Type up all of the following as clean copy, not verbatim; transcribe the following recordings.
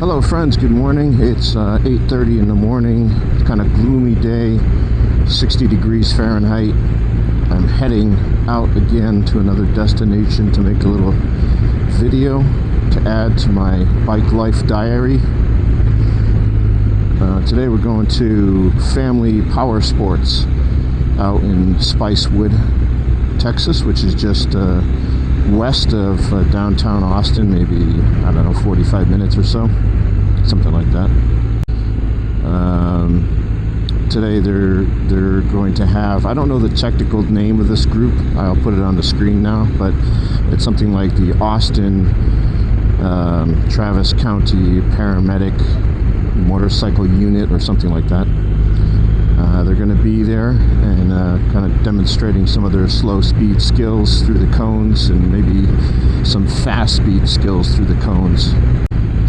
Hello friends, good morning. It's 8:30 in the morning. It's kind of gloomy day, 60 degrees Fahrenheit. I'm heading out again to another destination to make a little video to add to my bike life diary. Today we're going to Family Powersports out in Spicewood, Texas, which is just west of downtown Austin, maybe, I don't know, 45 minutes or so, something like that. Today they're going to have, I don't know the technical name of this group, I'll put it on the screen now, but it's something like the Austin Travis County Paramedic Motorcycle Unit or something like that. They're going to be there and kind of demonstrating some of their slow speed skills through the cones and maybe some fast speed skills through the cones.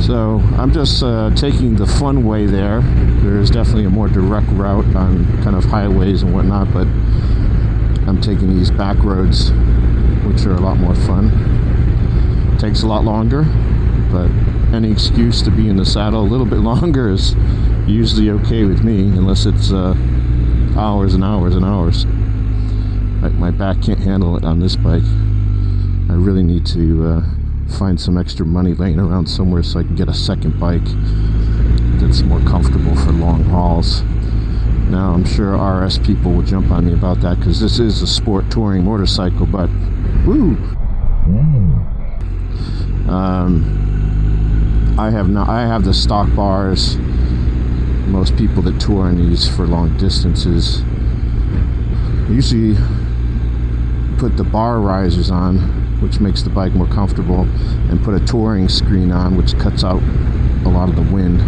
So I'm just taking the fun way there. There is definitely a more direct route on kind of highways and whatnot, but I'm taking these back roads, which are a lot more fun. Takes a lot longer, but any excuse to be in the saddle a little bit longer is usually okay with me, unless it's hours and hours and hours. My back can't handle it on this bike. I really need to find some extra money laying around somewhere so I can get a second bike that's more comfortable for long hauls. Now I'm sure RS people will jump on me about that because this is a sport touring motorcycle, but woo! I have the stock bars. Most people that tour on these for long distances usually put the bar risers on, which makes the bike more comfortable, and put a touring screen on, which cuts out a lot of the wind.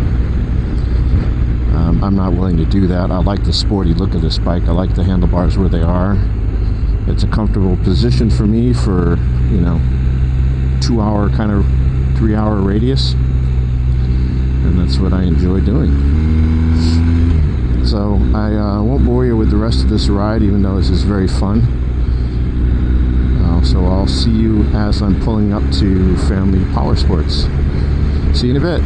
I'm not willing to do that. I like the sporty look of this bike. I like the handlebars where they are. It's a comfortable position for me for, 2 hour, kind of 3 hour radius, and that's what I enjoy doing. So I won't bore you with the rest of this ride, even though this is very fun. So I'll see you as I'm pulling up to Family Powersports. See you in a bit.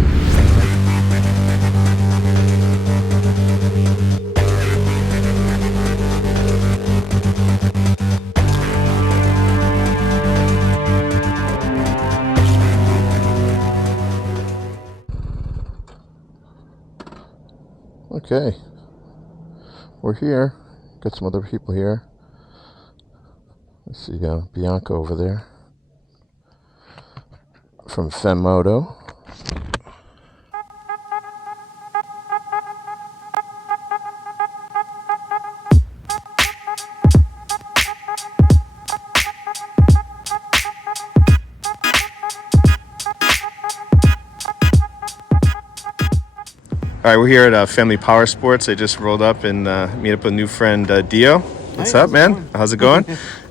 Okay, we're here. Got some other people here. Let's see, Bianca over there from Femmoto. All right, we're here at Family Powersports. I just rolled up and meet up with a new friend, Dio. What's up, man? How's it going?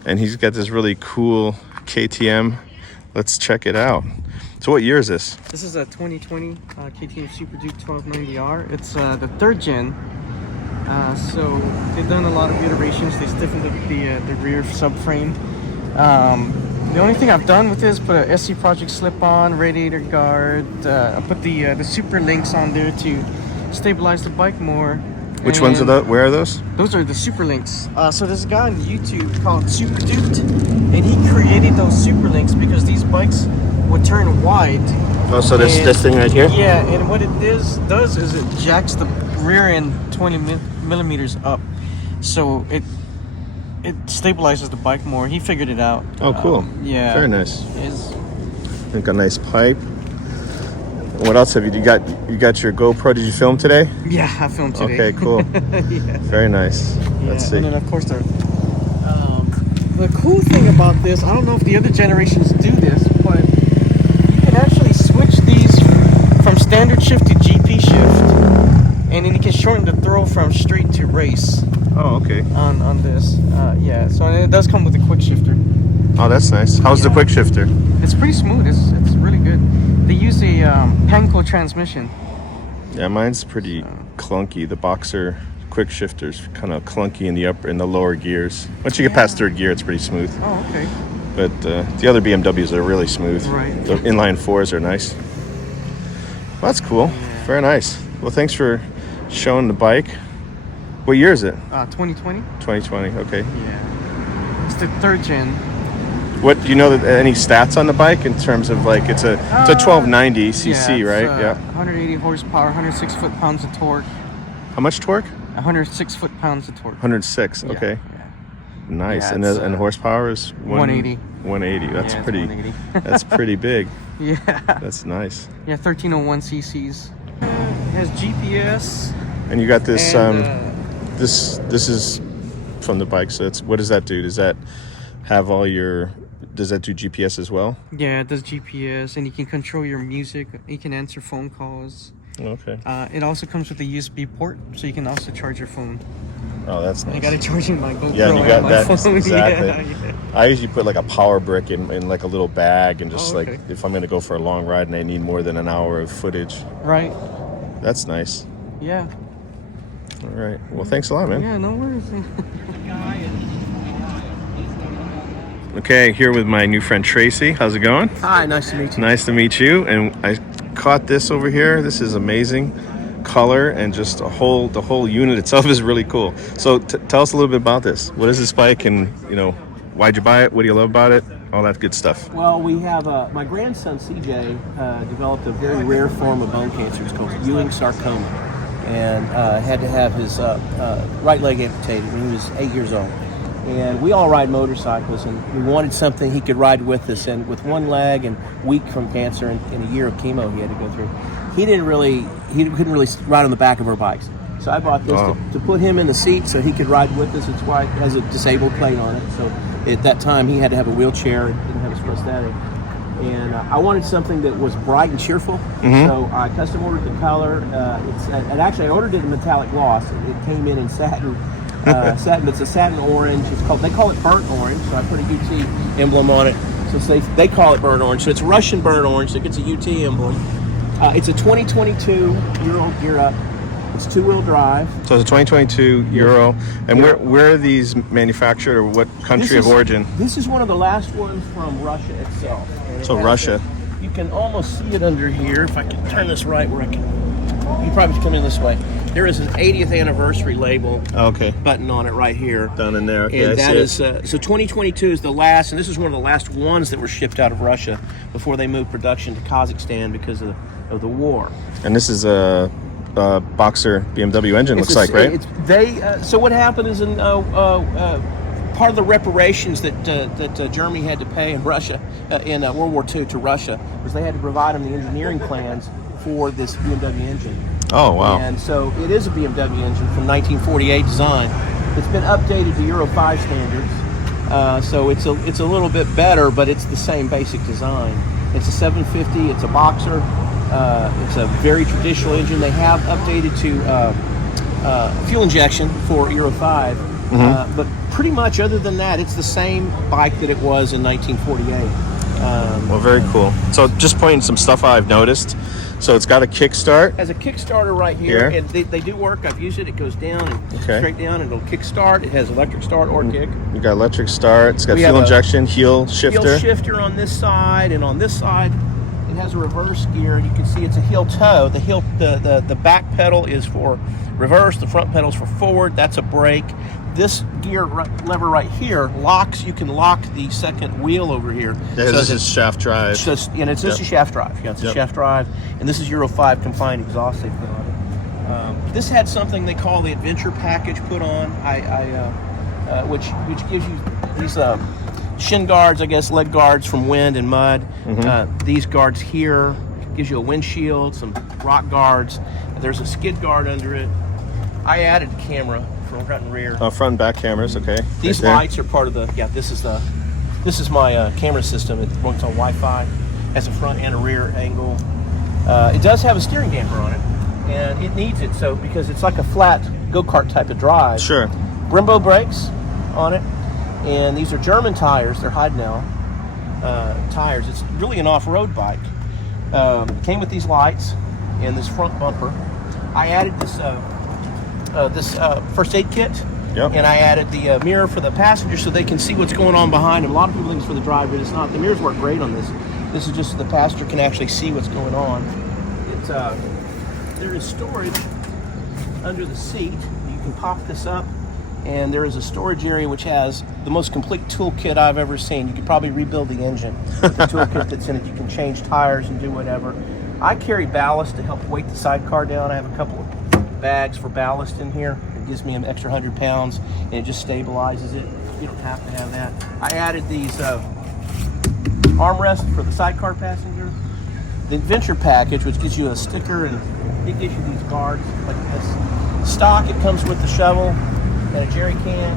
And he's got this really cool KTM. Let's check it out. So what year is this? This is a 2020 KTM Super Duke 1290R. It's the third gen. So they've done a lot of iterations. They stiffened the rear subframe. The only thing I've done with this, put a SC Project slip-on, radiator guard. I put the super links on there to stabilize the bike more. Which ones are those? Where are those? Those are the super links. So there's a guy on YouTube called Super Duped, and he created those super links because these bikes would turn wide. Oh, so this thing right here? Yeah, and what it does is it jacks the rear end 20 millimeters up, so it stabilizes the bike more. He figured it out. Oh, cool. Yeah. Very nice. I think a nice pipe. What else have you got? You got your GoPro. Did you film today? Yeah, I filmed today. Okay, cool. Yeah. Very nice. Yeah. Let's see. And then of course the cool thing about this, I don't know if the other generations do this, but you can actually switch these from standard shift to GP shift, and then you can shorten the throw from straight to race. Oh, okay. On this, yeah. So and it does come with a quick shifter. Oh, that's nice. How's the quick shifter? It's pretty smooth. It's really good. They use a Panco transmission. Yeah, mine's pretty clunky. The Boxer quick shifter's kind of clunky in the lower gears. Once you get past third gear, it's pretty smooth. Oh, okay. But the other BMWs are really smooth. Right. The inline fours are nice. Well, that's cool. Yeah. Very nice. Well, thanks for showing the bike. What year is it? 2020. 2020. Okay. Yeah. It's the 3rd gen. What do you know? That any stats on the bike in terms of like it's a 1290 cc, yeah, right? Yeah. 180 horsepower, 106 foot-pounds of torque. How much torque? 106 foot-pounds of torque. 106. Yeah, Okay. Yeah. Nice. Yeah, And horsepower is 180. 180. That's Yeah, pretty. 180. That's pretty big. Yeah. That's nice. Yeah, 1301 cc's. It has GPS. And you got this. And, this is from the bike. So it's what does that do? Does that have all your? Does that do GPS as well? Yeah, it does GPS, and you can control your music. You can answer phone calls. Okay. It also comes with a USB port, so you can also charge your phone. Oh, that's nice. I got to charge in my GoPro. Yeah, and you got and my that phone. exactly. Yeah. I usually put like a power brick in like a little bag, and just okay. like if I'm gonna go for a long ride and I need more than an hour of footage. Right. That's nice. Yeah. All right. Well, thanks a lot, man. Yeah, no worries. Okay, here with my new friend Tracy. How's it going? Hi, nice to meet you. Nice to meet you. And I caught this over here. This is amazing color, and just the whole unit itself is really cool. So tell us a little bit about this. What is this bike, and why'd you buy it? What do you love about it? All that good stuff. Well, we have my grandson CJ developed a very rare form of bone cancer. It's called Ewing sarcoma, and had to have his right leg amputated when he was 8 years old. And we all ride motorcycles, and we wanted something he could ride with us. And with one leg and weak from cancer and a year of chemo he had to go through, he couldn't really ride on the back of our bikes. So I bought this to put him in the seat so he could ride with us. It's why it has a disabled plate on it. So at that time he had to have a wheelchair and didn't have his prosthetic. And I wanted something that was bright and cheerful. Mm-hmm. So I custom ordered the color. And actually I ordered it in metallic gloss. It came in satin. Satin. It's a satin orange. They call it burnt orange. So I put a UT emblem on it. So they call it burnt orange. So it's Russian burnt orange. So it gets a UT emblem. It's a 2022 Ural gear up. It's 2-wheel drive. So it's a 2022 Ural. And where are these manufactured, or what country of origin? This is one of the last ones from Russia itself. And So Russia. You can almost see it under here. If I can turn this right where I can. You probably have to come in this way. There is an 80th anniversary label button on it right here. Down in there. Okay, and that is, so 2022 is the last, and this is one of the last ones that were shipped out of Russia before they moved production to Kazakhstan because of the war. And this is a Boxer BMW engine, looks like, right? So what happened is part of the reparations that Germany had to pay in Russia in World War II to Russia was they had to provide them the engineering plans for this BMW engine. Oh, wow. And so it is a BMW engine from 1948 design. It's been updated to Euro 5 standards, so it's a little bit better, but it's the same basic design. It's a 750. It's a Boxer. It's a very traditional engine. They have updated to fuel injection for Euro 5, but pretty much other than that, it's the same bike that it was in 1948. Well, very cool. So just pointing some stuff I've noticed. So it's got a kickstart. Has a Kickstarter right here, and they do work. I've used it. It goes down and straight down, and it'll kickstart. It has electric start or kick. You got electric start. It's got fuel injection, heel shifter. Heel shifter on this side, and on this side, it has a reverse gear. You can see it's a heel toe. The back pedal is for reverse. The front pedal is for forward. That's a brake. This gear lever right here locks. You can lock the second wheel over here. Yeah, so this is shaft drive. It's just a shaft drive. Yeah, it's a shaft drive, and this is Euro 5 compliant exhaust they put on it. This had something they call the Adventure Package put on, which gives you these shin guards, I guess, leg guards from wind and mud. These guards here gives you a windshield, some rock guards. There's a skid guard under it. I added a camera. Front and rear. Front and back cameras, okay. These lights are part of the. Yeah, this is my camera system. It runs on Wi-Fi. Has a front and a rear angle. It does have a steering damper on it, and it needs it because it's like a flat go-kart type of drive. Sure. Brembo brakes on it, and these are German tires. They're Heidenau tires. It's really an off-road bike. It came with these lights and this front bumper. I added this this first aid kit. Yep. And I added the mirror for the passenger so they can see what's going on behind them. A lot of people think it's for the driver, but it's not. The mirrors work great on this. This is just so the passenger can actually see what's going on. It's there is storage under the seat. You can pop this up, and there is a storage area which has the most complete toolkit I've ever seen. You could probably rebuild the engine with the toolkit that's in it. You can change tires and do whatever. I carry ballast to help weight the sidecar down. I have a couple of bags for ballast in here. It gives me an extra 100 pounds, and it just stabilizes it. You don't have to have that. I added these armrests for the sidecar passenger. The adventure package, which gives you a sticker, and it gives you these guards like this. Stock, it comes with the shovel and a jerry can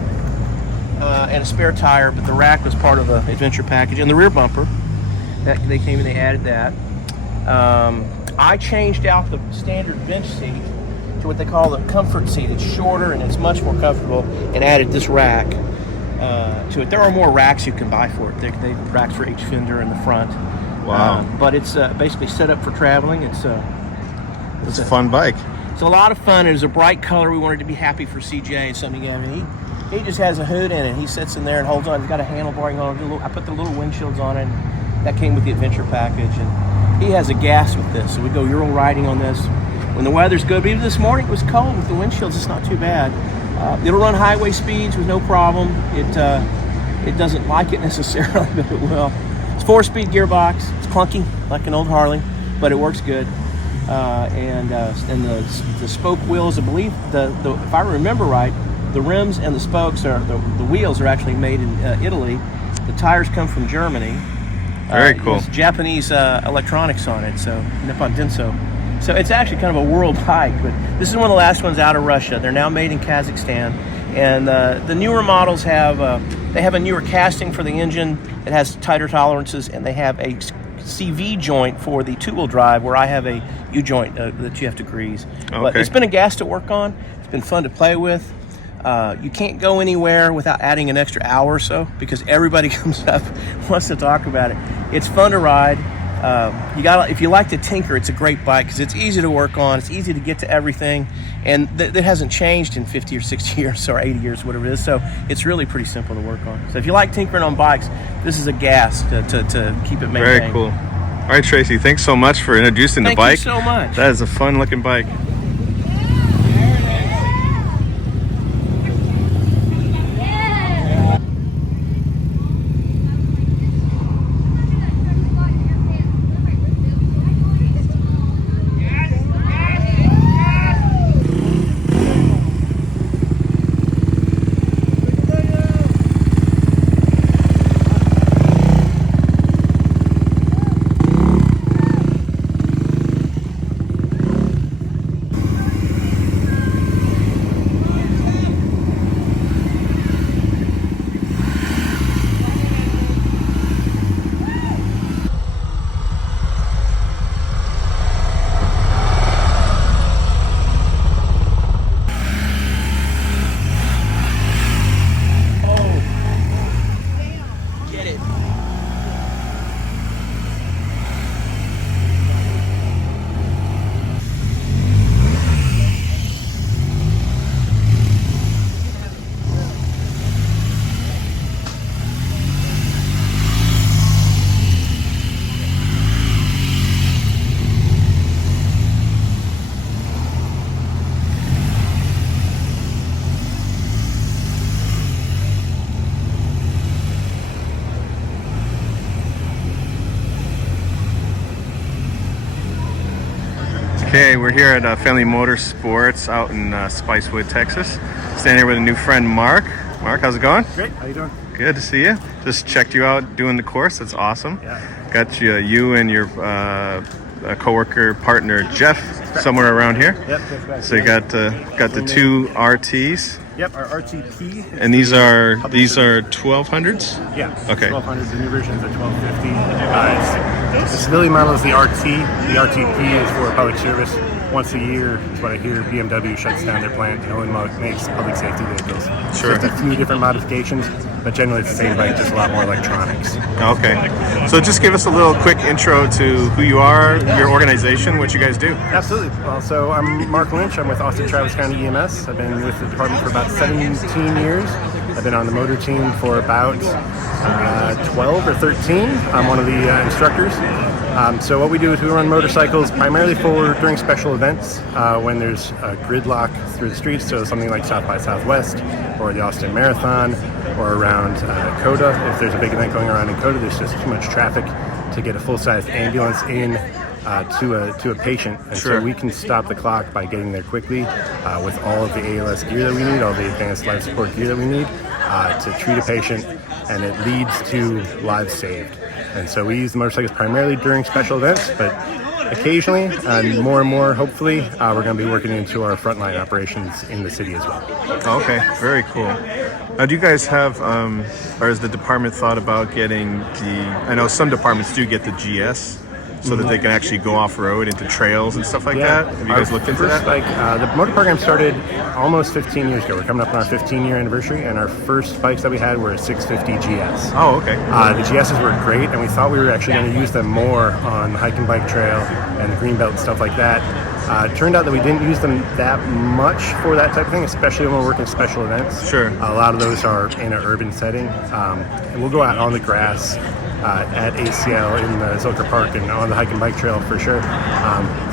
and a spare tire, but the rack was part of the adventure package. And the rear bumper, that they came and they added that. I changed out the standard bench seat to what they call the comfort seat. It's shorter and it's much more comfortable, and added this rack to it. There are more racks you can buy for it. They racks for each fender in the front. Wow. But it's basically set up for traveling. It's a fun bike. It's a lot of fun. It was a bright color. We wanted to be happy for CJ and something. I mean, he just has a hood in it. He sits in there and holds on. He's got a handlebar on. I put the little windshields on it. That came with the adventure package, and he has a gas with this. So we go Ural riding on this when the weather's good. But even this morning it was cold with the windshields. It's not too bad. It'll run highway speeds with no problem. It doesn't like it necessarily, but it will. It's 4-speed gearbox. It's clunky like an old Harley, but it works good. And the spoke wheels, I believe, if I remember right, the rims and the spokes are the wheels are actually made in Italy. The tires come from Germany. Very cool. It's Japanese electronics on it, so Nippon Denso. So it's actually kind of a world bike, but this is one of the last ones out of Russia. They're now made in Kazakhstan, and the newer models have a newer casting for the engine. It has tighter tolerances, and they have a CV joint for the two-wheel drive, where I have a U-joint that you have to grease. Okay. But it's been a gas to work on. It's been fun to play with. You can't go anywhere without adding an extra hour or so, because everybody comes up wants to talk about it. It's fun to ride. If you like to tinker, it's a great bike because it's easy to work on. It's easy to get to everything, and that hasn't changed in 50 or 60 years or 80 years, whatever it is. So it's really pretty simple to work on. So if you like tinkering on bikes, this is a gas to keep it maintained. Very cool. All right, Tracy, thanks so much for introducing the bike. Thank you so much. That is a fun looking bike. Okay, we're here at Family Powersports out in Spicewood, Texas. Standing here with a new friend, Mark. Mark, how's it going? Great. How you doing? Good to see you. Just checked you out doing the course. That's awesome. Yeah. Got you and your coworker partner Jeff somewhere around here. Yep. So you got the two RTs. Yep. Our RTP. And these are 1200s. Yeah. Okay. 1200s. The new version is the 1250. The civilian model is the RT. The RTP is for public service. once a year is what I hear BMW shuts down their plant. No one makes public safety vehicles. Sure. Just a few different modifications, but generally it's the same bike, just a lot more electronics. Okay. So just give us a little quick intro to who you are, your organization, what you guys do. Absolutely. Well, so I'm Mark Lynch. I'm with Austin Travis County EMS. I've been with the department for about 17 years. I've been on the motor team for about 12 or 13. I'm one of the instructors. So what we do is we run motorcycles primarily during special events when there's a gridlock through the streets, so something like South by Southwest or the Austin Marathon or around COTA. If there's a big event going around in COTA, there's just too much traffic to get a full-sized ambulance in to a patient. And Sure. so we can stop the clock by getting there quickly with all of the ALS gear that we need, all the advanced life support gear that we need to treat a patient, and it leads to lives saved. And so we use the motorcycles primarily during special events, but occasionally, and more, hopefully, we're going to be working into our frontline operations in the city as well. Okay, very cool. Now, do you guys have, or has the department thought about getting I know some departments do get the GS, so that they can actually go off-road into trails and stuff like that? Have you guys looked into that? The motor program started almost 15 years ago. We're coming up on our 15-year anniversary, and our first bikes that we had were a 650 GS. Oh, okay. The GSs were great, and we thought we were actually going to use them more on the hike and bike trail and the greenbelt and stuff like that. It turned out that we didn't use them that much for that type of thing, especially when we're working special events. Sure. A lot of those are in an urban setting, and we'll go out on the grass at ACL in the Zilker Park and on the hike and bike trail for sure.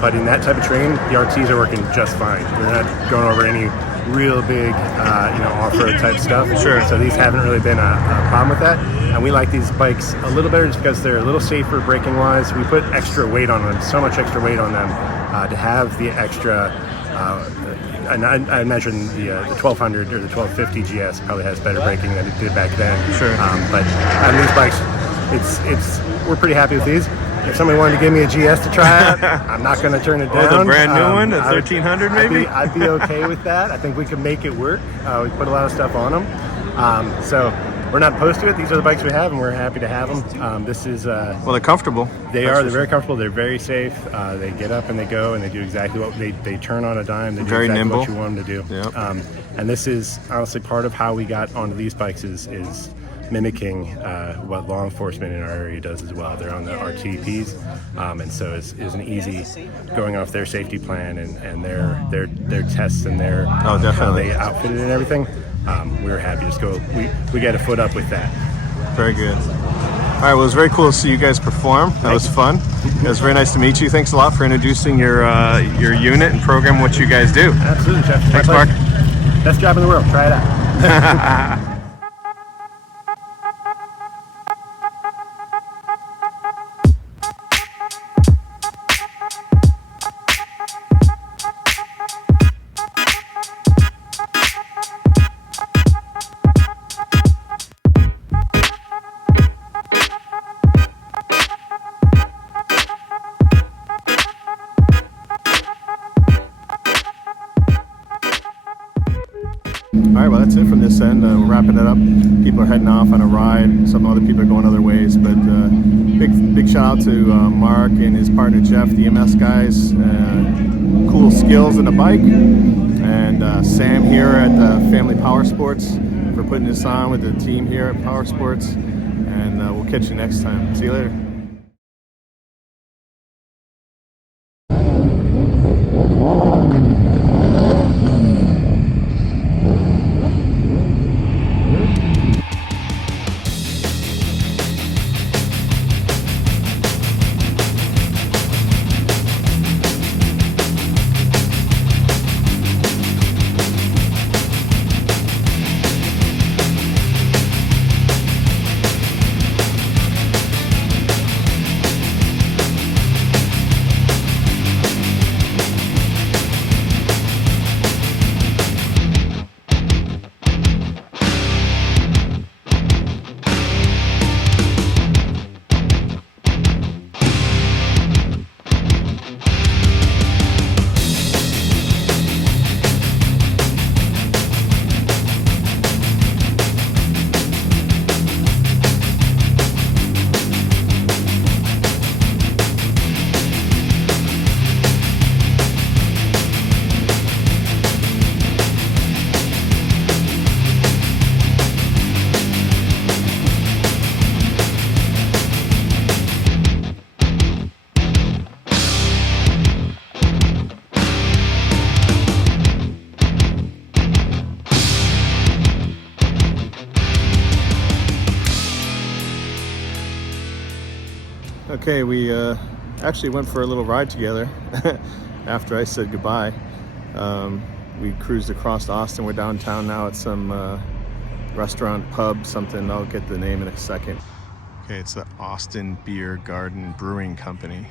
But in that type of terrain, the RTs are working just fine. We're not going over any real big, off-road type stuff. Sure. So these haven't really been a problem with that. And we like these bikes a little better just because they're a little safer braking-wise. We put extra weight on them, so much extra weight on them to have the extra. And I imagine the 1200 or the 1250 GS probably has better braking than it did back then. Sure. But on these bikes, we're pretty happy with these. If somebody wanted to give me a GS to try out, I'm not going to turn it down. Oh, the brand new one, the 1300 maybe? I'd be okay with that. I think we can make it work. We put a lot of stuff on them. So we're not opposed to it. These are the bikes we have, and we're happy to have them. This is... well, they're comfortable. They're very comfortable. They're very safe. They get up and they go, and they do exactly what... They turn on a dime. They do very exactly nimble. what you want them to do. Yep. And this is honestly part of how we got onto these bikes is mimicking what law enforcement in our area does as well. They're on the RTPs, and so it's an easy going off their safety plan and their tests and their Oh, definitely. how they outfitted and everything. We were happy to just go. We get a foot up with that. Very good. All right, well, it was very cool to see you guys perform. That was fun. It was very nice to meet you. Thanks a lot for introducing your unit and program, what you guys do. Absolutely, Jeff. Thanks, Mark. Best job in the world. Try it out. All right, well, that's it from this end. We're wrapping it up. People are heading off on a ride. Some other people are going other ways. But big shout out to Mark and his partner Jeff, the EMS guys. Cool skills in the bike. And Sam here at Family Powersports for putting this on with the team here at Powersports. And we'll catch you next time. See you later. Okay, we actually went for a little ride together after I said goodbye. We cruised across Austin. We're downtown now at some restaurant, pub, something. I'll get the name in a second. Okay, it's the Austin Beer Garden Brewing Company.